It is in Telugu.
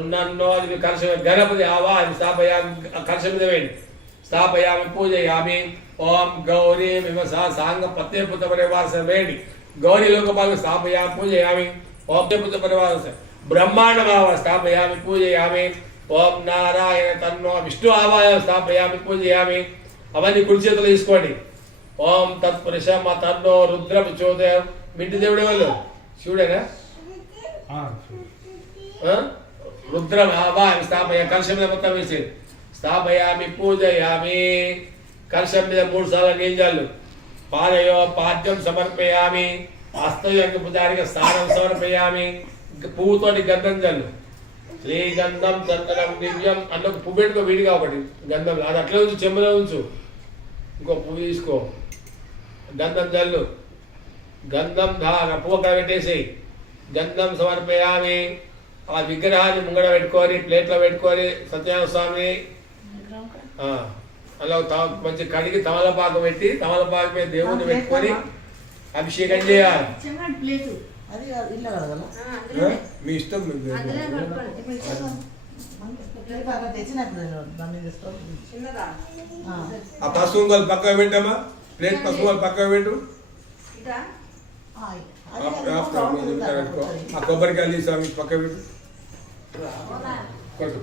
గృహన్నో అది కలశ గణపతి ఆవాహన స్థాపయామి కలశం మీద వేయండి స్థాపయామి పూజయామి ఓం గౌరీ విమసా సాంగ పత్యపుత పరివాస వేయండి గౌరీ లోకపాల స్థాపయామి పూజయామి ఓం పత్యపుత పరివాస బ్రహ్మాండ భావ స్థాపయామి పూజయామి ఓం నారాయణ తన్నో విష్ణు ఆవాయ స్థాపయామి పూజయామి అవన్నీ కుడి చేతులు తీసుకోండి ఓం తత్పురుష మా తన్నో రుద్ర ప్రచోదయ మింటి దేవుడే వాళ్ళు శివుడేనా రుద్ర ఆవాయ స్థాపయ కలశం మీద మొత్తం వేసి స్థాపయామి పూజయామి కలశం మీద 3 సార్లు నీళ్ళు పాదయో పాద్యం సమర్పయామి హస్తయోగి పుజారికి స్నానం సమర్పయామి పువ్వుతోటి గంధం జల్లు శ్రీగంధం చందనం దివ్యం అన్న పువ్వు పెట్టుకో వీడిగా ఒకటి గంధం అది అట్లే ఉంచు చెంబులో ఉంచు ఇంకో పువ్వు తీసుకో గంధం జల్లు గంధం పువ్వు అక్కడ పెట్టేసి గంధం సమర్పయామి ఆ విగ్రహాన్ని ముంగడ పెట్టుకొని ప్లేట్లో పెట్టుకొని సత్యనారాయణ స్వామి అలా మంచి కడిగి తమలపాకు పెట్టి తమలపాకు మీద దేవుడిని పెట్టుకొని అభిషేకం చేయాలి మీ ఇష్టం ఆ పసుపు వాళ్ళు పక్కన పెట్టమ్మా ప్లేట్ పసుపు వాళ్ళు పక్కన పెట్టు ఆ కొబ్బరికాయలు తీసి పక్కన పెట్టు కొట్టు